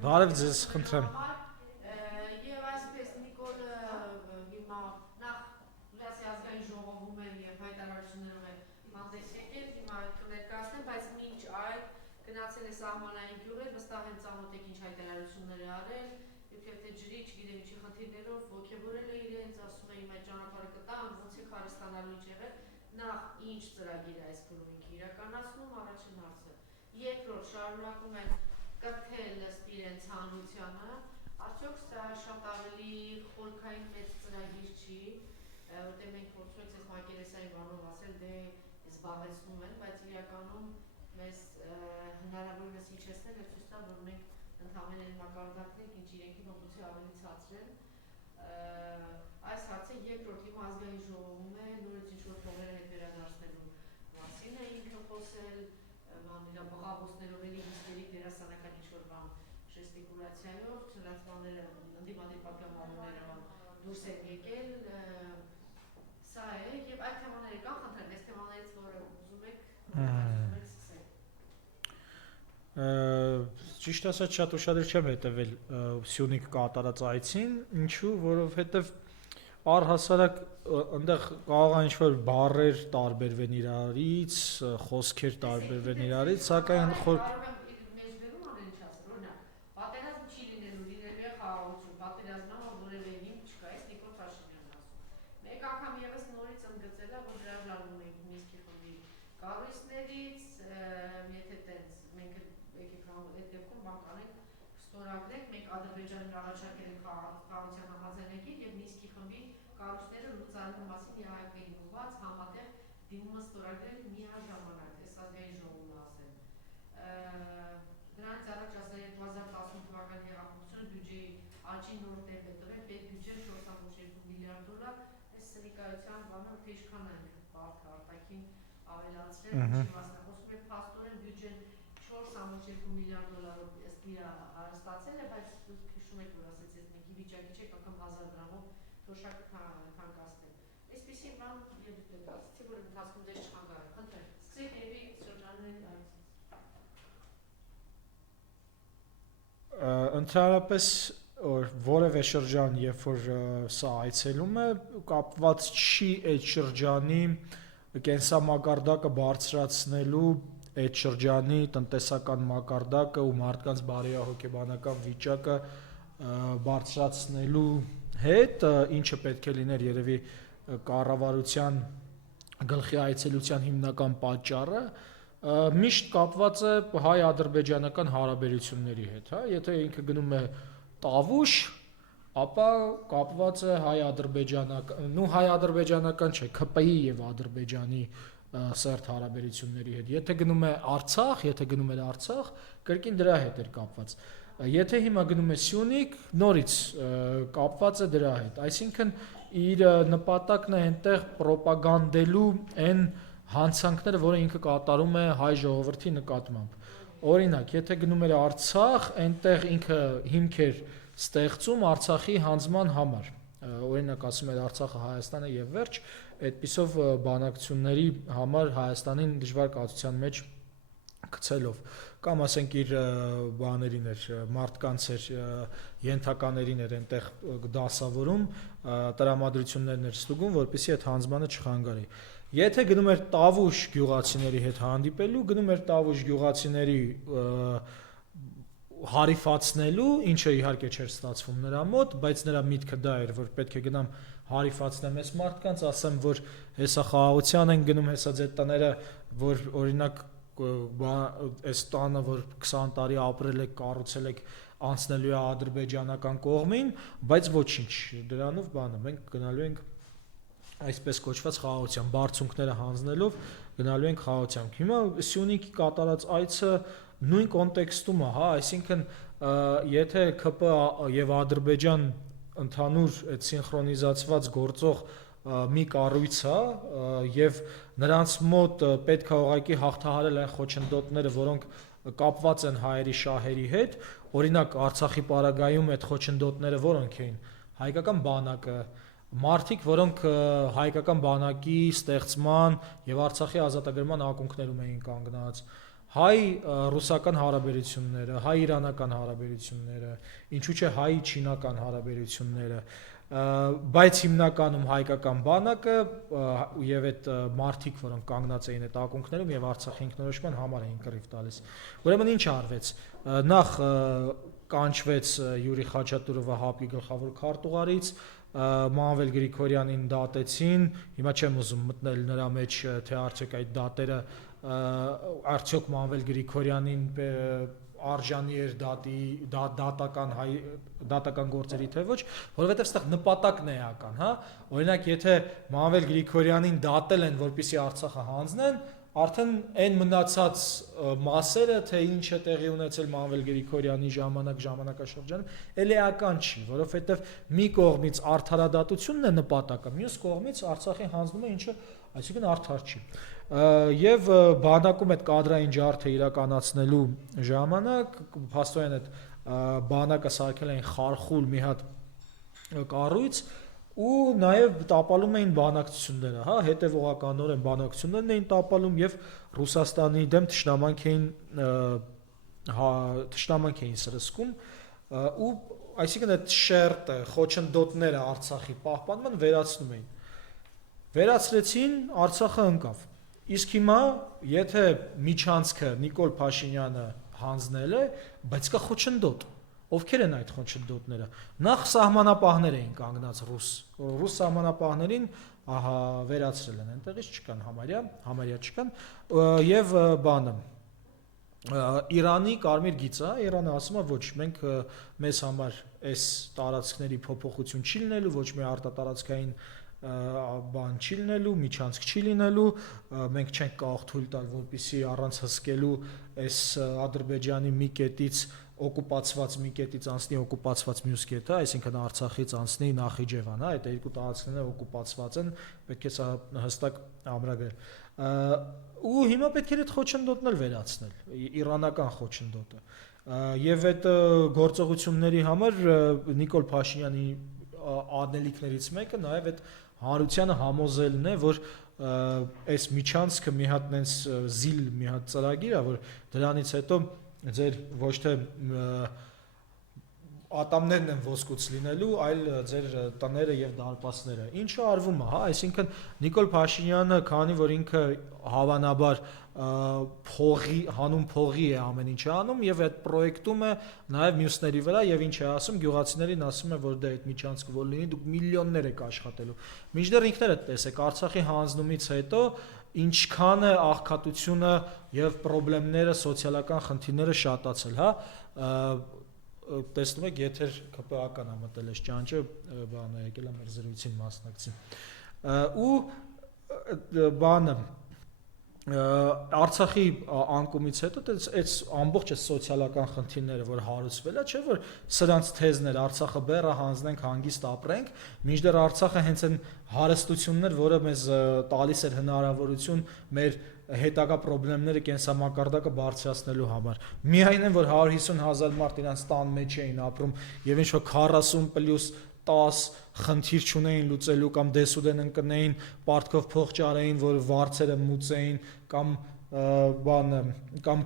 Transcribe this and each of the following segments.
Բարև ձեզ, խնդրեմ։ Եվ այսպես Նիկոլը հիմա նախ Լուրասի ազգային ժողովում է եւ հայտարարություններով է հանդես եկել, հիմա կներկայացնեմ, բայց մինչ այդ գնացել է սահմանային գյուղեր, վստահ եմ ծանոթ եք ինչ հայտարարություններ է արել, իբրև թե ջրի, չգիտեմ ինչի խնդիրներով ոգևորել է իրենց, ասում է իմ այդ ճանապարհը կտամ, ոնց է քարը ստանալու ինչ եղել, նախ ինչ ծրագիր է այս փուլում ինքը իրականացնում, առաջին հարցը։ Երկրորդ շարունակում են կրթել ըստ իրենց հանրությանը, արդյոք սա շատ ավելի խորքային մեծ ծրագիր չի, որտեղ մենք փորձում ենք այս մակերեսային բանով ասել, դե զբաղեցնում են, բայց իրականում մեզ հնարավորինս իջեցնել է ցույց տալ, որ մենք ընդհանրեն այն մակարդակն ենք, ինչ իրենքի մոտոցի ավելի ցածր են։ Այս հարցը երկրորդ հիմա ազգային ժողովում է, նորից ինչ-որ փողերը հետ վերադարձնելու մասին է ինքը խոսել, իր բղավոցներով էլի հիստերիկ դերասանական ինչ-որ բան ժեստիկուլացիայով, չնայած բաները ընդդիմադիր պատգամավորները դուրս են եկել, սա է, եւ այդ թեմաները կան, խնդրեմ, այս թեմաներից որը ուզում եք սկսել։ Ճիշտ ասած շատ ուշադիր չեմ հետևել Սյունիք կատարած այցին, ինչու, որովհետև առհասարակ այնտեղ կարող է ինչ-որ բառեր տարբերվեն իրարից, խոսքեր տարբերվեն իրարից, սակայն Մեջբերում ամեն ինչ ասել, օրինակ, պատերազմ չի լինելու, լինելու է խաղաղություն, պատերազմը որևէ հիմք չկա, այս Նիկոլ Փաշինյանն ասում։ Մեկ անգամ եւս նորից ընդգծել է, որ հրաժարվում ենք Մինսկի խմբի կառույցներից, եթե տենց մենք եկեք այդ դեպքում բան կանենք, ստորագրենք, մենք Ադրբեջանին առաջարկել ենք խաղաղության համաձայնագիր եւ Մինսկի խմբի կառույցները լուծարելու մասին ԵԱՀԿ-ին ուղղված համատեղ դիմումը ստորագրել միաժամանակ, այս ազգային ժողովն ասել։ Դրանից առաջ 2018 թվականի հեղափոխությունը բյուջեի աճի նոր տեմպ է տվել, պետբյուջեն 4.2 միլիարդ դոլար, այս սրիկայության բանը թե ինչքան է բարդ արտաքին ավելացրել, ինչի մասն է խոսում է փաստորեն բյուջեն 4.2 միլիարդ դոլարով ըստ իրա ստացել է, բայց դուք հիշում եք, որ ասեցի, մենք ի վիճակի չենք անգամ 1000 դրամով թոշակ թանկացնել։ Այսպիսի բան եւ դուք ասացի, որ ընթացքում դες չխանգարել։ Խնդրեմ, սկսեք երևի շրջանների այդ Ընդհանրապես որևէ շրջան, երբ որ սա այցելում է, կապված չի այդ շրջանի կենսամակարդակը բարձրացնելու, այդ շրջանի տնտեսական մակարդակը ու մարդկանց բարոյահոգեբանական վիճակը բարձրացնելու հետ, ինչը պետք է լիներ երևի կառավարության գլխի այցելության հիմնական պատճառը, միշտ կապված է հայ-ադրբեջանական հարաբերությունների հետ, հա, եթե ինքը գնում է Տավուշ, ապա կապված է հայ-ադրբեջանական, հայ-ադրբեջանական չէ, ՔՊԻ եւ Ադրբեջանի սերտ հարաբերությունների հետ։ Եթե գնում է Արցախ, կրկին դրա հետ էր կապված։ Եթե հիմա գնում է Սյունիք, նորից կապված է դրա հետ։ Այսինքն իր նպատակն է այնտեղ պրոպագանդելու այն հանցանքները, որը ինքը կատարում է հայ ժողովրդի նկատմամբ։ Օրինակ, եթե գնում էր Արցախ, այնտեղ ինքը հիմք էր ստեղծում Արցախի հանձնման համար։ Օրինակ ասում էր Արցախը Հայաստան է եւ վերջ, այդպիսով բանակցությունների համար Հայաստանին դժվար կացության մեջ գցելով կամ ասենք իր բաներին էր մարդկանց էր ենթականերին էր այնտեղ դասավորում տրամադրություններն էր ստուգում, որպեսզի այդ հանձնմանը չխանգարի։ Եթե գնում էր Տավուշ գյուղացիների հետ հանդիպելու, գնում էր Տավուշ գյուղացիների հարիֆացնելու, ինչը իհարկե չէր ստացվում նրա մոտ, բայց նրա միտքը դա էր, որ պետք է գնամ հարիֆացնեմ այս մարդկանց, ասեմ, որ հեսա խաղաղության են գնում, հեսա ձեր տները, որ օրինակ այս տանը, որ 20 տարի ապրել եք, կառուցել եք, անցնելու է ադրբեջանական կողմին, բայց ոչինչ, դրանով բանը, մենք գնալու ենք այսպես կոչված խաղաղության, բարձունքները հանձնելով գնալու ենք խաղաղության։ Հիմա Սյունիքի կատարած այցը նույն կոնտեքստում է, հա, այսինքն եթե ՔՊ եւ Ադրբեջան ընդհանուր այդ սինխրոնիզացված գործող մի կառույց է եւ նրանց մոտ պետք է ուղղակի հաղթահարել այն խոչընդոտները, որոնք կապված են հայերի շահերի հետ, օրինակ Արցախի պարագայում այդ խոչընդոտները որոնք էին, հայկական բանակը, մարդիկ, որոնք հայկական բանակի ստեղծման եւ Արցախի ազատագրման ակունքներում էին կանգնած, հայ-ռուսական հարաբերությունները, հայ-իրանական հարաբերությունները, ինչու՞ չէ հայ-չինական հարաբերությունները, բայց հիմնականում հայկական բանակը եւ այդ մարտիկ, որոնք կանգնած էին այդ ակունքներում եւ Արցախի ինքնորոշման համար էին կռիվ տալիս։ Ուրեմն ինչ արվեց։ Նախ կանչվեց Յուրի Խաչատուրովը ՀԱՊ-ի գլխավոր քարտուղարից, Մանվել Գրիգորյանին դատեցին, հիմա չեմ ուզում մտնել նրա մեջ, թե արդյոք այդ դատերը արդյոք Մանվել Գրիգորյանին արժանի էր դատական գործերի թե ոչ, որովհետև այստեղ նպատակն է էական, հա, օրինակ եթե Մանվել Գրիգորյանին դատել են, որպեսզի Արցախը հանձնեն, արդեն այն մնացած մասերը, թե ինչ է տեղի ունեցել Մանվել Գրիգորյանի ժամանակաշրջանում, էլ էական չի, որովհետև մի կողմից արդարադատությունն է նպատակը, մյուս կողմից Արցախի հանձնումը, ինչը այսինքն արդար չի։ Եվ բանակում այդ կադրային ջարդը իրականացնելու ժամանակ փաստորեն այդ բանակը սարքել էին խարխուլ մի հատ կառույց ու նաև տապալում էին բանակցությունները, հա, հետևողականորեն բանակցություններն էին տապալում եւ Ռուսաստանի դեմ թշնամանք էին սրսկում ու այսինքն այդ շերտը, խոչընդոտները Արցախի պահպանման վերացնում էին։ Վերացրեցին, Արցախը ընկավ։ Իսկ հիմա, եթե միջանցքը Նիկոլ Փաշինյանը հանձնել է, բայց կա խոչընդոտ։ Ովքեր են այդ խոչընդոտները։ Նախ սահմանապահներ էին կանգնած ռուս սահմանապահներին, ահա վերացրել են, այնտեղից չկան համարյա չկան, եւ բանը Իրանի կարմիր գիծը, Իրանը ասում է ոչ, մենք մեզ համար այս տարածքների փոփոխություն չի լինելու, ոչ մի արտատարածքային բան չի լինելու, միջանցք չի լինելու, մենք չենք կարող թույլ տալ, որպեսզի առանց հսկելու այս Ադրբեջանի մի կետից օկուպացված մի կետից անցնի օկուպացված մյուս կետը, այսինքն Արցախից անցնի Նախիջևան, հա, այդ երկու տարածքները օկուպացված են, պետք է սա հստակ ամրագրել։ Ու հիմա պետք է այդ խոչընդոտն էլ վերացնել, իրանական խոչընդոտը։ Եվ այդ գործողությունների համար Նիկոլ Փաշինյանի անելիքներից մեկը նաև այդ հանրությանը համոզելն է, որ այս միջանցքը մի հատ նենց զիլ մի հատ ծրագիր է, որ դրանից հետո ձեր ոչ թե ատամներն են ոսկուց լինելու, այլ ձեր տները եւ դարպասները։ Ինչը արվում է, հա, այսինքն Նիկոլ Փաշինյանը, քանի որ ինքը հավանաբար հանուն փողի է ամեն ինչ անում եւ այդ պրոյեկտում է նաեւ մյուսների վրա եւ ինչ է ասում գյուղացիներին ասում է որ դա այդ միջանցքը որ լինի դուք միլիոններ եք աշխատելու մինչդեռ ինքներդ տեսեք Արցախի հանձնումից հետո ինչքան է աղքատությունը եւ խնդիրները սոցիալական խնդիրները շատացել, հա, տեսնում եք եթեր ԿՊԱ-ական է մտել այս ճանճը, բանը եկել է մեր զրույցին մասնակցին։ Ու բանը Արցախի անկումից հետո այս ամբողջ սոցիալական խնդիրները, որ հարուցվել է, չէ՞ որ սրանց թեզն էր Արցախը բեռը հանձնենք, հանգիստ ապրենք, մինչդեռ Արցախը հենց այն հարստություններ, որը մեզ տալիս էր հնարավորություն մեր հետագա խնդիրները կենսամակարդակը բարձրացնելու համար։ Միայն են որ 150,000 մարդ իրանց տան մեջ էին ապրում եւ ինչ որ 40+10 խնդիր չունեին լուծելու կամ դեսուդեն ընկնեին, պարտքով փող ճարեին, որ վարձերը մուծեին կամ բանը կամ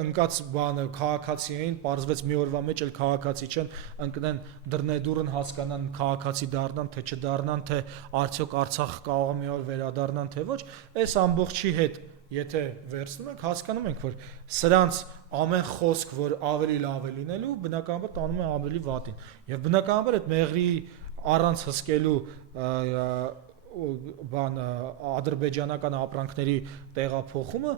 ընկած բանը քաղաքացի էին, պարզվեց մի օրվա մեջ էլ քաղաքացի չեն, ընկնեն դռնեդուրն հասկանան քաղաքացի դառնան, թե չդառնան, թե արդյոք Արցախ կարող է մի օր վերադառնան, թե ոչ, այս ամբողջի հետ եթե վերցնում ենք, հասկանում ենք, որ սրանց ամեն խոսք, որ ավելի լավ է լինելու, բնականաբար տանում է ավելի վատին։ Եվ բնականաբար այդ մեղրի առանց հսկելու բան ադրբեջանական ապրանքների տեղափոխումը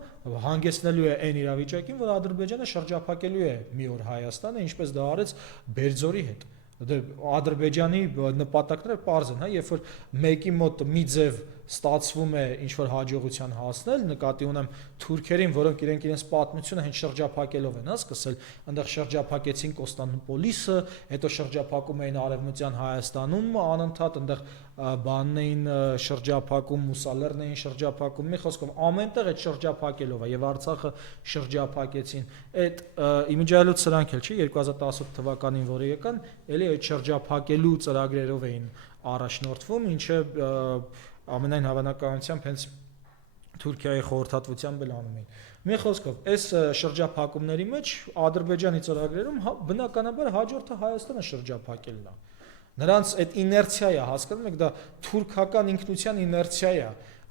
հանգեցնելու է այն իրավիճակին, որ Ադրբեջանը շրջափակելու է մի օր Հայաստանը, ինչպես դա արեց Բերձորի հետ։ Ադրբեջանի նպատակները պարզ են, հա, երբ որ մեկի մոտ մի ձև ստացվում է ինչ որ հաջողության հասնել, նկատի ունեմ թուրքերին, որոնք իրենց պատմությունը հենց շրջափակելով են, հա, սկսել, այնտեղ շրջափակեցին Կոստանդնուպոլիսը, հետո շրջափակում էին Արևմտյան Հայաստանում, անընդհատ այնտեղ բանն էին շրջափակում, Մուսալերն էին շրջափակում, մի խոսքով ամենտեղ այդ շրջափակելով է եւ Արցախը շրջափակեցին։ Այդ իմիջիայլոց սրանք էլ չի 2018 թվականին, որը եկան, էլի այդ շրջափակելու ծրագրերով էին առաջնորդվում, ինչը ամենայն հավանականությամբ հենց Թուրքիայի խորհրդատվությամբ էլ անում էին։ Մի խոսքով, այս շրջափակումների մեջ Ադրբեջանի ծրագրերում բնականաբար հաջորդը Հայաստանը շրջափակելն է։ Նրանց այդ իներցիա է, հասկանում եք, դա թուրքական ինքնության իներցիա է,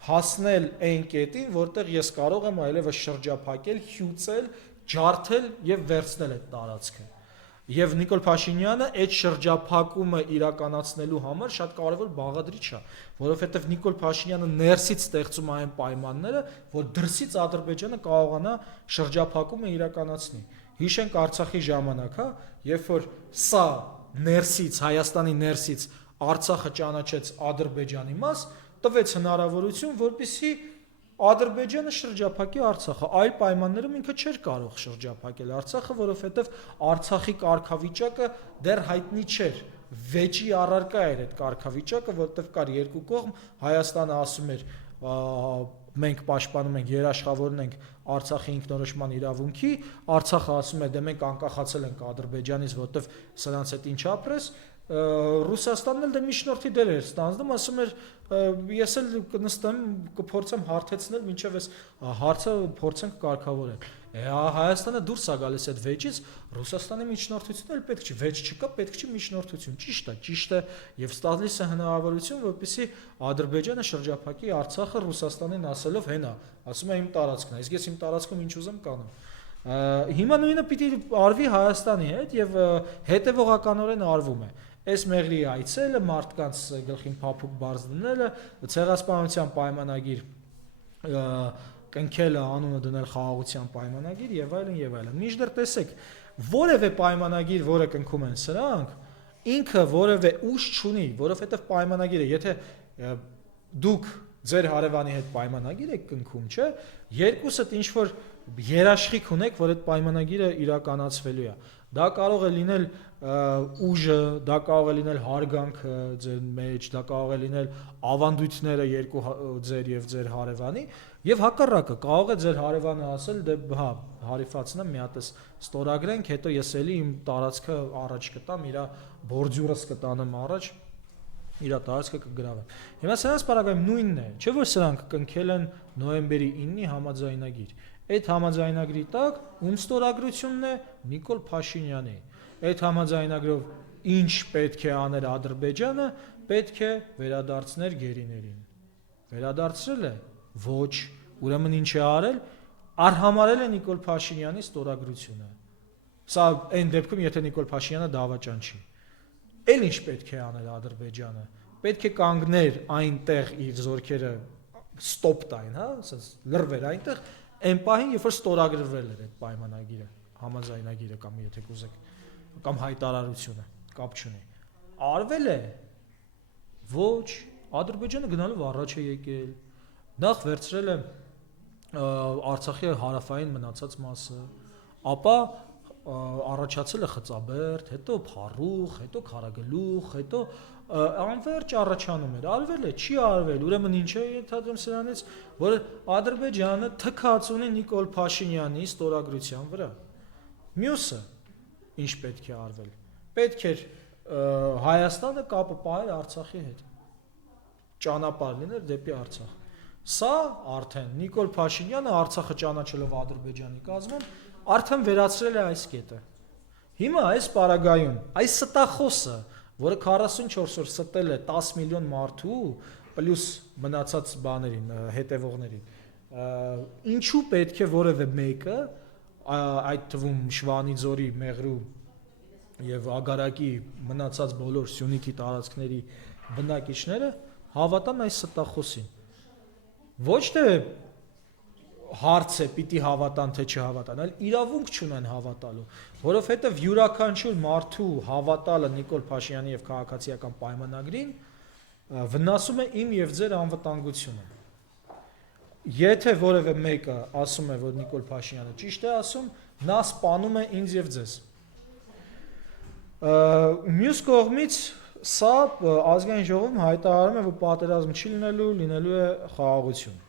հասնել այն կետին, որտեղ ես կարող եմ այլևս շրջափակել, հյուծել, ջարդել եւ վերցնել այդ տարածքը։ Եվ Նիկոլ Փաշինյանը այդ շրջափակումը իրականացնելու համար շատ կարևոր բաղադրիչ է, որովհետև Նիկոլ Փաշինյանը ներսից ստեղծում է այն պայմանները, որ դրսից Ադրբեջանը կարողանա շրջափակումը իրականացնի։ Հիշենք Արցախի ժամանակ, երբ որ սա ներսից, Հայաստանի ներսից Արցախը ճանաչեց Ադրբեջանի մաս, տվեց հնարավորություն, որպեսզի Ադրբեջանը շրջափակի Արցախը, այլ պայմաններում ինքը չէր կարող շրջափակել Արցախը, որովհետև Արցախի կարգավիճակը դեռ հայտնի չէր։ Վեճի առարկա էր այդ կարգավիճակը, որտեղ կար երկու կողմ, Հայաստանը ասում էր մենք պաշտպանում ենք, երաշխավորում ենք Արցախի ինքնորոշման իրավունքի, Արցախը ասում է դե մենք անկախացել ենք Ադրբեջանից, որտեղ սրանց հետ ինչ ապրես, Ռուսաստանն էլ դե միջնորդի դեր էր ստանձնում, ասում էր ես էլ կնստեմ, կփորձեմ հարթեցնել, մինչև այս հարցը փորձենք կարգավորել։ Հայաստանը դուրս է գալիս այդ վեճից, Ռուսաստանի միջնորդությունը էլ պետք չի, վեճ չկա, պետք չի միջնորդություն։ Ճիշտ է, եւ ստացվիս է հնարավորություն, որպեսզի Ադրբեջանը շրջափակի Արցախը Ռուսաստանին ասելով հենա, ասում է իմ տարածքն է, իսկ ես իմ տարածքում ինչ ուզեմ կանեմ։ Հիմա նույնը պիտի արվի Հայաստանի հետ եւ հետեւողականորեն արվում է։ Այս մեղրի այցելը, մարդկանց գլխին փափուկ բարձ դնելը, ցեղասպանության պայմանագիր կնքելը, անունը դնել խաղաղության պայմանագիր եւ այլն եւ այլն։ Մինչդեռ տեսեք, որևէ պայմանագիր, որը կնքում են սրանք, ինքը որևէ ուժ չունի, որովհետեւ պայմանագիրը, եթե դուք ձեր հարևանի հետ պայմանագիր եք կնքում, չէ, երկուսդ ինչ որ երաշխիք ունեք, որ այդ պայմանագիրը իրականացվելու է։ Դա կարող է լինել ուժը, դա կարող է լինել հարգանքը ձեր մեջ, դա կարող է լինել ավանդույթները երկու ձեր եւ ձեր հարևանի, եւ հակառակը կարող է ձեր հարևանը ասել, դե հա, հարիֆացնեմ մի հատ ստորագրենք, հետո ես էլի իմ տարածքը առաջ կտամ, իրա բորդյուրս կտանեմ առաջ, իր տարածքը կգրավեմ։ Հիմա սրանց բaragայում նույնն է, չէ՞ որ սրանք կնքել են նոյեմբերի 9-ի համաձայնագիր։ Այդ համաձայնագրի տակ ում ստորագրությունն է Նիկոլ Փաշինյանի։ Այդ համաձայնագրով ինչ պետք է աներ Ադրբեջանը, պետք է վերադարձներ գերիներին։ Վերադարձրել է։ Ոչ, ուրեմն ինչ է արել, արհամարել է Նիկոլ Փաշինյանի ստորագրությունը։ Սա այն դեպքում, եթե Նիկոլ Փաշինյանը դավաճան չի։ Էլ ինչ պետք է անել Ադրբեջանը։ Պետք է կանգներ այնտեղ իր զորքերը ստոպ տային, հա, ասես լրվեր այնտեղ, այն պահին, երբ որ ստորագրվել էր այդ պայմանագիրը, համաձայնագիրը կամ եթե կուզեք, կամ հայտարարությունը, կապ չունի։ Արվել է։ Ոչ, Ադրբեջանը գնալով առաջ է եկել։ Նախ վերցրել է Արցախի հարավային մնացած մասը, ապա առաջացել է Խծաբերդ, հետո Փառուխ, հետո Քարագլուխ, հետո անվերջ առաջանում էր, արվել է, չի արվել, ուրեմն ինչ է ենթադրում սրանից, որ Ադրբեջանը թքած ունի Նիկոլ Փաշինյանի ստորագրության վրա։ Մյուսը ինչ պետք է արվել։ Պետք էր Հայաստանը կապը պահել Արցախի հետ, ճանապարհ լիներ դեպի Արցախ։ Սա արդեն Նիկոլ Փաշինյանը Արցախը ճանաչելով Ադրբեջանի կազմում, արդեն վերացրել է այս կետը։ Հիմա այս պարագայում, այս ստախոսը, որը 44 օր ստել է 10 միլիոն մարդու, պլյուս մնացած բաներին, հետևողներին, ինչու պետք է որևէ մեկը, այդ թվում Շվանիձորի, Մեղրու եւ Ագարակի մնացած բոլոր Սյունիքի տարածքների բնակիչները հավատան այս ստախոսին։ Ոչ թե հարց է պիտի հավատան թե չհավատան, այլ իրավունք չունեն հավատալու, որովհետև յուրաքանչյուր մարդու հավատալը Նիկոլ Փաշինյանի եւ քաղաքացիական պայմանագրին վնասում է իմ եւ ձեր անվտանգությունը։ Եթե որևէ մեկը ասում է, որ Նիկոլ Փաշինյանը ճիշտ է ասում, նա սպանում է ինձ եւ ձեզ։ Մյուս կողմից սա ազգային ժողովում հայտարարում է, որ պատերազմ չի լինելու է խաղաղություն։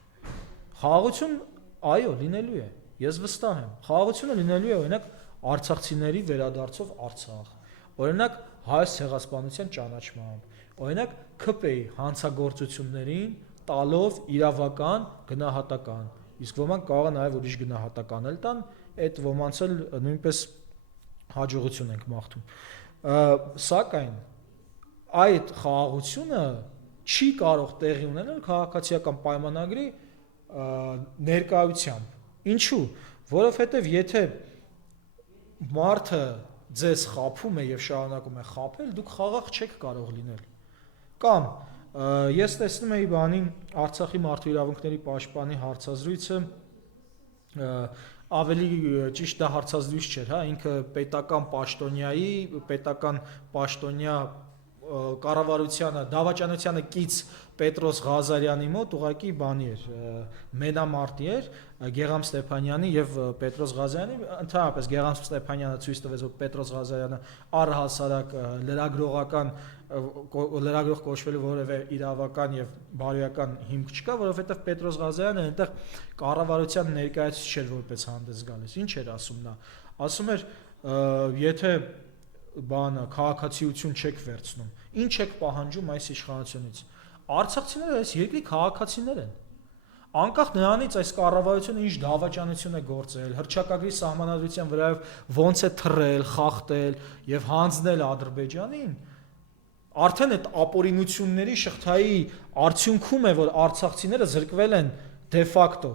Խաղաղություն այո, լինելու է, ես վստահ եմ, խաղաղությունը լինելու է, օրինակ, արցախցիների վերադարձով Արցախ, օրինակ, հայոց ցեղասպանության ճանաչմամբ, օրինակ, ԿՊ-ի հանցագործություններին տալով իրավական գնահատական, իսկ ոմանք կարող են նաև ուրիշ գնահատական էլ տան, այդ ոմանց էլ նույնպես հաջողություն ենք մաղթում։ Սակայն այդ խաղաղությունը չի կարող տեղի ունենալ քաղաքացիական պայմանագրի ներկայությամբ։ Ինչու՞, որովհետև եթե մարդը ձեզ խաբում է եւ շարունակում է խաբել, դուք խաղաղ չեք կարող լինել։ Կամ ես տեսնում էի բանին Արցախի մարդու իրավունքների պաշտպանի հարցազրույցը, ավելի ճիշտ դա հարցազրույց չէր, հա, ինքը պետական պաշտոնյա կառավարությանը, դավաճանությանը կից Պետրոս Ղազարյանի մոտ ուղղակի բանի էր, մենամարտի էր Գեգամ Ստեփանյանի եւ Պետրոս Ղազարյանի, ընդհանրապես Գեգամ Ստեփանյանը ցույց տվեց, որ Պետրոս Ղազարյանը առհասարակ լրագրող կոչվելու որևէ իրավական եւ բարոյական հիմք չկա, որովհետեւ Պետրոս Ղազարյանը այնտեղ կառավարության ներկայացուցիչ էր որպես հանդես գալիս։ Ինչ էր ասում նա։ Ասում էր, եթե բանը քաղաքացիություն չեք վերցնում, ինչ եք պահանջում այս իշխանությունից։ Արցախցիները այս երկրի քաղաքացիներ են։ Անկախ նրանից այս կառավարությունը ինչ դավաճանություն է գործել, հռչակագրի սահմանադրության վրայով ոնց է թռել, խախտել եւ հանձնել Ադրբեջանին, արդեն այդ ապօրինությունների շղթայի արդյունքում է, որ արցախցիները զրկվել են դե ֆակտո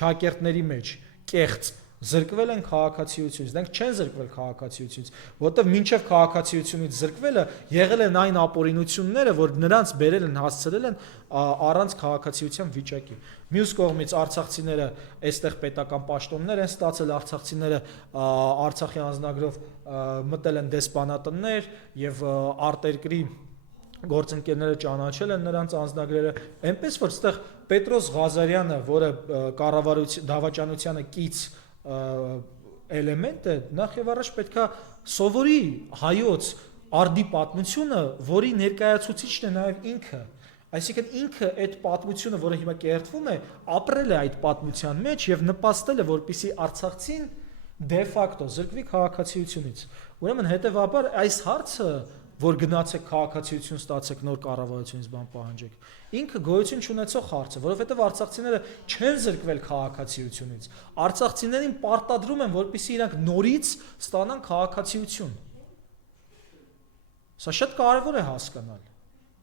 ճակերտների մեջ, կեղծ զրկվել են քաղաքացիությունից, դրանք չեն զրկվել քաղաքացիությունից, որովհետև մինչև քաղաքացիությունից զրկվելը եղել են այն ապօրինությունները, որ նրանց բերել են, հասցրել են առանց քաղաքացիության վիճակի։ Մյուս կողմից արցախցիները այստեղ պետական պաշտոններ են ստացել, արցախցիները Արցախի անձնագրով մտել են դեսպանատններ եւ արտերկրի գործընկերները ճանաչել են նրանց անձնագրերը, այնպես որ այստեղ Պետրոս Ղազարյանը, որը կառավարության դավաճանությանը կից էլեմենտ է, նախ եւ առաջ պետքա սովորի հայոց արդի պատմությունը, որի ներկայացուցիչն է նաեւ ինքը, այսինքն ինքը այդ պատմությունը, որը հիմա կերտվում է, ապրել է այդ պատմության մեջ եւ նպաստել է, որպեսզի արցախցին դե ֆակտո զրկվի քաղաքացիությունից։ Ուրեմն հետեւաբար այս հարցը, որ գնացեք քաղաքացիություն ստացեք նոր կառավարությունից բան պահանջեք, ինքը գոյություն չունեցող հարց է, որովհետև արցախցիները չեն զրկվել քաղաքացիությունից։ Արցախցիներին պարտադրում են, որպեսզի իրանք նորից ստանան քաղաքացիություն։ Սա շատ կարևոր է հասկանալ,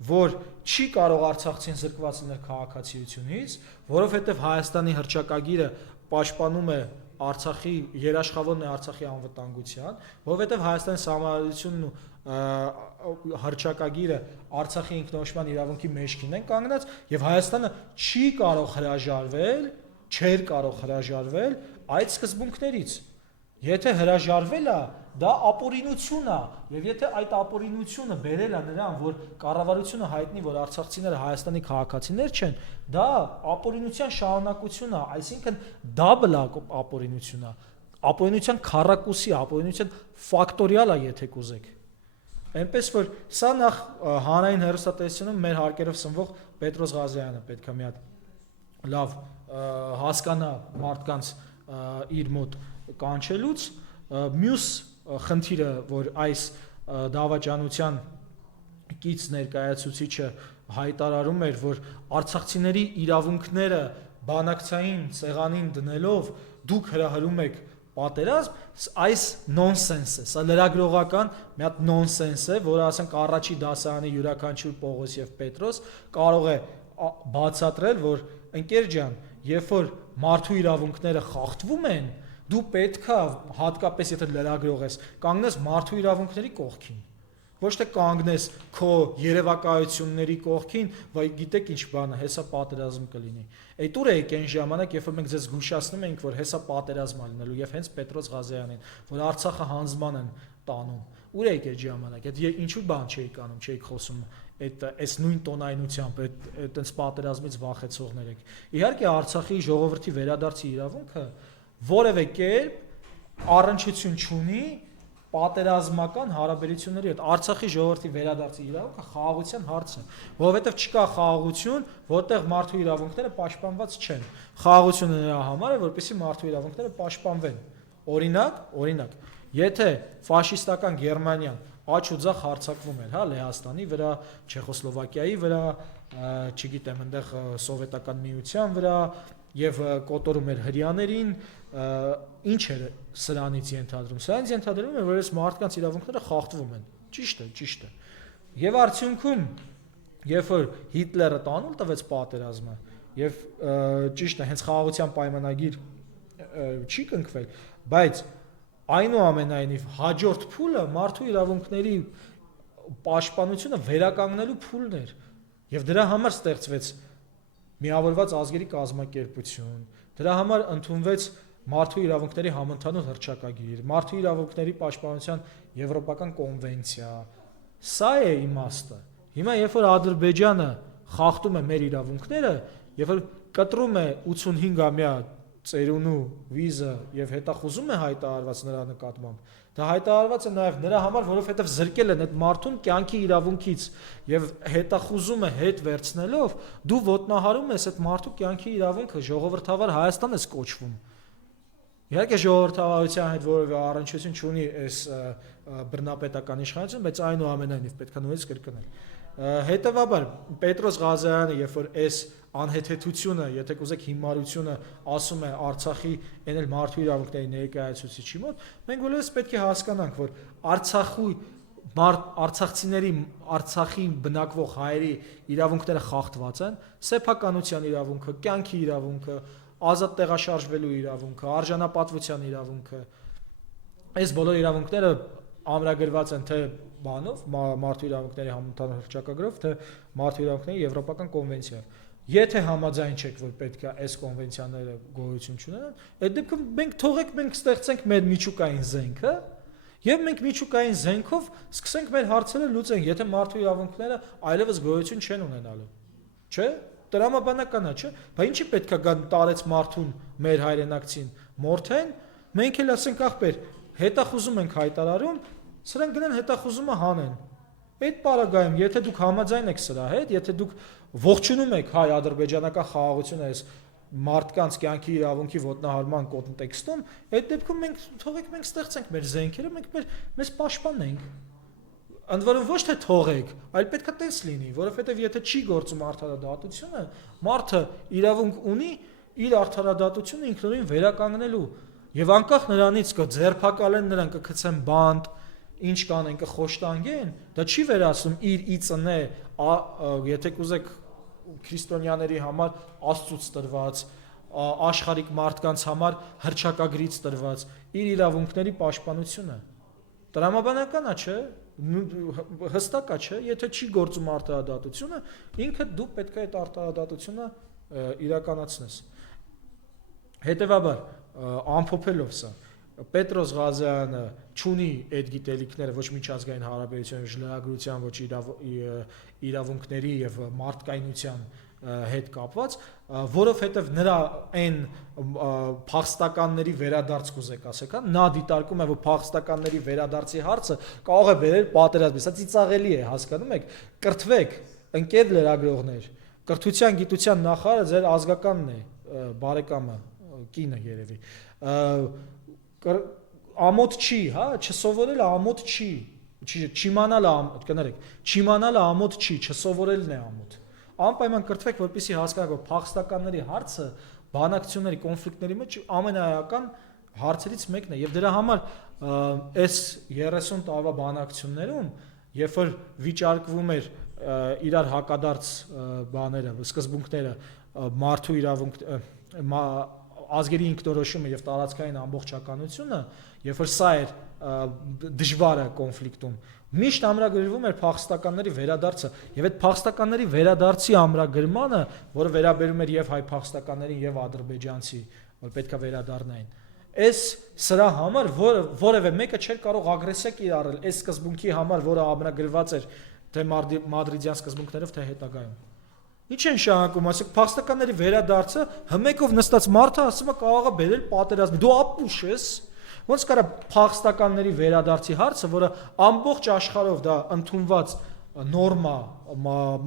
որ չի կարող արցախցին զրկված լինել քաղաքացիությունից, որովհետև Հայաստանի հռչակագիրը պաշտպանում է Արցախի երաշխավորն է Արցախի անվտանգության, որովհետև Հայաստանի Սահմանադրությունն ու հռչակագիրը Արցախի ինքնորոշման իրավունքի մեջքին են կանգնած եւ Հայաստանը չի կարող հրաժարվել, չէր կարող հրաժարվել այդ սկզբունքներից։ Եթե հրաժարվել է, դա ապօրինություն է, եւ եթե այդ ապօրինությունը բերել է նրան, որ կառավարությունը հայտնի, որ արցախցիները Հայաստանի քաղաքացիներ չեն, դա ապօրինության շարունակություն է, այսինքն դաբլ ապօրինություն է, ապօրինության քառակուսի, ապօրինության ֆակտորիալ է, եթե կուզեք։ Այնպես որ սա նախ հանրային հեռուստատեսությունում մեր հարկերով սնվող Պետրոս Ղազարյանը պետք է մի հատ լավ հասկանա մարդկանց իր մոտ կանչելուց, մյուս խնդիրը, որ այս դավաճանության կից ներկայացուցիչը հայտարարում էր, որ արցախցիների իրավունքները բանակցային սեղանին դնելով դուք հրահրում եք պատերազմ, այս նոնսենս է, սա լրագրողական մի հատ նոնսենս է, որը ասենք առաջի դասարանի յուրաքանչյուր Պողոս եւ Պետրոս կարող է բացատրել, որ ընկեր ջան, երբ որ մարդու իրավունքները խախտվում են, դու պետքա հատկապես եթե լրագրող ես, կանգնես մարդու իրավունքների կողքին, ոչ թե կանգնես քո երևակայությունների կողքին, վայ գիտեք ինչ բան է, հեսա պատերազմ կլինի։ Այդ ուր եք այն ժամանակ, երբ որ մենք ձեզ զգուշացնում ենք, որ հեսա պատերազմ է լինելու եւ հենց Պետրոս Ղազարյանին, որ Արցախը հանձնման են տանում։ Ուր եք այդ ժամանակ, այդ ինչու բան չէիք անում, չէիք խոսում այս նույն տոնայնությամբ, այտենց պատերազմից վախեցողներ եք։ Իհարկե Արցախի ժողովրդի վերադարձի իրավունքը որևէ կերպ առնչություն չունի պատերազմական հարաբերությունների հետ։ Արցախի ժողովրդի վերադարձի իրավունքը խաղաղության հարց է, որովհետև չկա խաղաղություն, որտեղ մարդու իրավունքները պաշտպանված չեն։ Խաղաղությունը նրա համար է, որպեսզի մարդու իրավունքները պաշտպանվեն։ Օրինակ, եթե ֆաշիստական Գերմանիան աչուձախ հարձակվում էր, հա, Լեհաստանի վրա, Չեխոսլովակիայի վրա, չգիտեմ, այնտեղ սովետական միության վրա եւ կոտորում էր հрьяաներին, ինչ էր սրանից ենթադրում։ Սրանից ենթադրում էր, որ այս մարդկանց իրավունքները խախտվում են։ Ճիշտ է։ Եվ արդյունքում, երբ որ Հիտլերը տանուլ տվեց պատերազմը, եւ ճիշտ է, հենց խաղաղության պայմանագիր չի կնքվել, բայց այնուամենայնիվ հաջորդ փուլը մարդու իրավունքների պաշտպանությունը վերականգնելու փուլն էր, եւ դրա համար ստեղծվեց միավորված ազգերի կազմակերպություն, դրա համար ընդունվեց մարդու իրավունքների համընդհանուր հռչակագիր, մարդու իրավունքների պաշտպանության եվրոպական կոնվենցիա։ Սա է իմաստը։ Հիմա երբ որ Ադրբեջանը խախտում է մեր իրավունքները, երբ որ կտրում է 85-ամյա ծերունու վիզը եւ հետախուզում է հայտարարված նրա նկատմամբ, դա հայտարարված է նաեւ նրա համար, որովհետեւ զրկել են այդ մարդուն կյանքի իրավունքից եւ հետախուզում է հետ վերցնելով, դու ոտնահարում ես այդ մարդու կյանքի իրավունքը, ժողովրդավար Հայաստան ես կոչվում։ Իհարկե ժողովրդավարության հետ որևէ առնչություն չունի այս բռնապետական իշխանությունը, բայց այնուամենայնիվ պետք է նույնիսկ կրկնել։ Հետևաբար Պետրոս Ղազարյանը, երբ որ այս անհեթեթությունը, եթե կուզեք հիմարությունը ասում է Արցախի այն էլ մարդու իրավունքների ներկայացուցիչի մոտ, մենք բոլորս պետք է հասկանանք, որ արցախցիների, Արցախի բնակվող հայերի իրավունքները խախտված են, սեփականության իրավունքը, կյանքի իրավունքը, ազատ տեղաշարժվելու իրավունքը, արժանապատվության իրավունքը, այս բոլոր իրավունքները ամրագրված են թե բանով, մարդու իրավունքների համընդհանուր հռչակագրով, թե մարդու իրավունքների եվրոպական կոնվենցիայով։ Եթե համաձայն չեք, որ պետք է այս կոնվենցիաները գոյություն չունենան, այդ դեպքում մենք ստեղծենք մեր միջուկային զենքը, եւ մենք միջուկային զենքով սկսենք մեր հարցերը լուծենք, եթե մարդու իրավունքները այլևս գոյություն չեն ունենալու։ Չէ՞։ Տրամաբանական է, չէ՞։ Բայց ինչի պետք է գան տարեց մարդուն մեր հայրենակցին մորթեն, մենք էլ ասենք ախպեր, հետախուզում ենք հայտարարում, սրանք գնան հետախուզումը հանեն։ Այդ պարագայում, եթե դուք համաձայն եք սրա հետ, եթե դուք ողջունում եք հայ-ադրբեջանական խաղաղությունը այս մարդկանց կյանքի իրավունքի ոտնահարման կոնտեքստում, այդ դեպքում մենք ստեղծենք մեր զենքերը, մենք մեզ պաշտպանենք։ Ընդ որում ոչ թե թողեք, այլ պետք է տես լինի, որովհետև եթե չի գործում արդարադատությունը, մարդը իրավունք ունի իր արդարադատությունը ինքնուրույն վերականգնելու, եւ անկախ նրանից կձերբակալեն նրան, կգցեն բանտ, ինչ կանեն, կխոշտանգեն, դա չի վերացնում իր իծնե, եթե կուզեք քրիստոնյաների համար Աստծուց տրված, աշխարհիկ մարդկանց համար հռչակագրից տրված իր իրավունքների պաշտպանությունը։ Տրամաբանական է, չէ՞։ Հստակ է, չէ՞, եթե չի գործում արդարադատությունը, ինքդ դու պետք է այդ արդարադատությունը իրականացնես։ Հետևաբար, ամփոփելով սա, Պետրոս Ղազարյանը չունի այդ գիտելիքները ոչ միջազգային հարաբերության, ոչ լրագրության, ոչ իրավունքների եւ մարդկայնության հետ կապված, որովհետև նրա այն փախստականների վերադարձ կուզեք ասեք, նա դիտարկում է, որ փախստականների վերադարձի հարցը կարող է բերել պատերազմի, սա ծիծաղելի է, հասկանում եք, կրթվեք, ընկեր լրագրողներ, կրթության գիտության նախարարը ձեր ազգականն է, բարեկամը, կինը երևի, ամոթ չի, հա, չսովորելը ամոթ չի, չիմանալը ամոթ չի, չսովորելն է ամոթ։ Անպայման կրթվեք, որպեսզի հասկանաք, որ փախստականների հարցը բանակցությունների, կոնֆլիկտների մեջ ամենաեական հարցերից մեկն է, եւ դրա համար այս 30 տարվա բանակցություններում, երբ որ վիճարկվում էր իրար հակադարձ բաները, սկզբունքները, մարդու իրավունք, ազգերի ինքնորոշումը եւ տարածքային ամբողջականությունը, երբ որ սա էր դժվարը կոնֆլիկտում, միշտ ամրագրվում էր փախստականների վերադարձը, եւ այդ փախստականների վերադարձի ամրագրմանը, որը վերաբերում էր եւ հայ փախստականներին եւ ադրբեջանցի, որ պետքա վերադառնային, այս սրա համար որևէ մեկը չէր կարող ագրեսիա կիրառել այս սկզբունքի համար, որը ամրագրված էր թե մադրիդյան սկզբունքներով, թե հետագայում։ Ինչ են շարունակում, ասեք, փախստականների վերադարձը հմեկով նստած մարդը ասում է կարող է բերել պատերազմի։ Դու ապուշ ես, ոնց կարա փախստականների վերադարձի հարցը, որը ամբողջ աշխարհով դա ընդունված նորմա,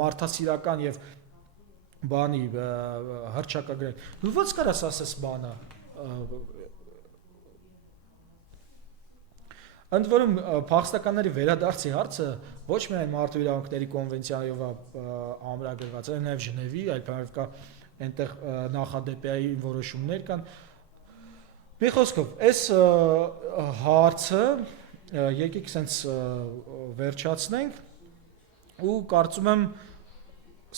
մարդասիրական եւ բանի հռչակագրեր։ Դու ոնց կարաս ասես բանը։ Ընդ որում փախստականների վերադարձի հարցը ոչ միայն մարդու իրավունքների կոնվենցիայով է ամրագրված, այլ նաև Ժնևի, այլ բանով կա այնտեղ նախադեպի որոշումներ կան։ Մի խոսքով, այս հարցը եկեք սենց վերջացնենք ու կարծում եմ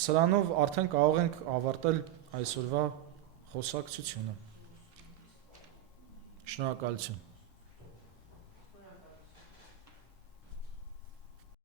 սրանով արդեն կարող ենք ավարտել այսօրվա խոսակցությունը։ Շնորհակալություն։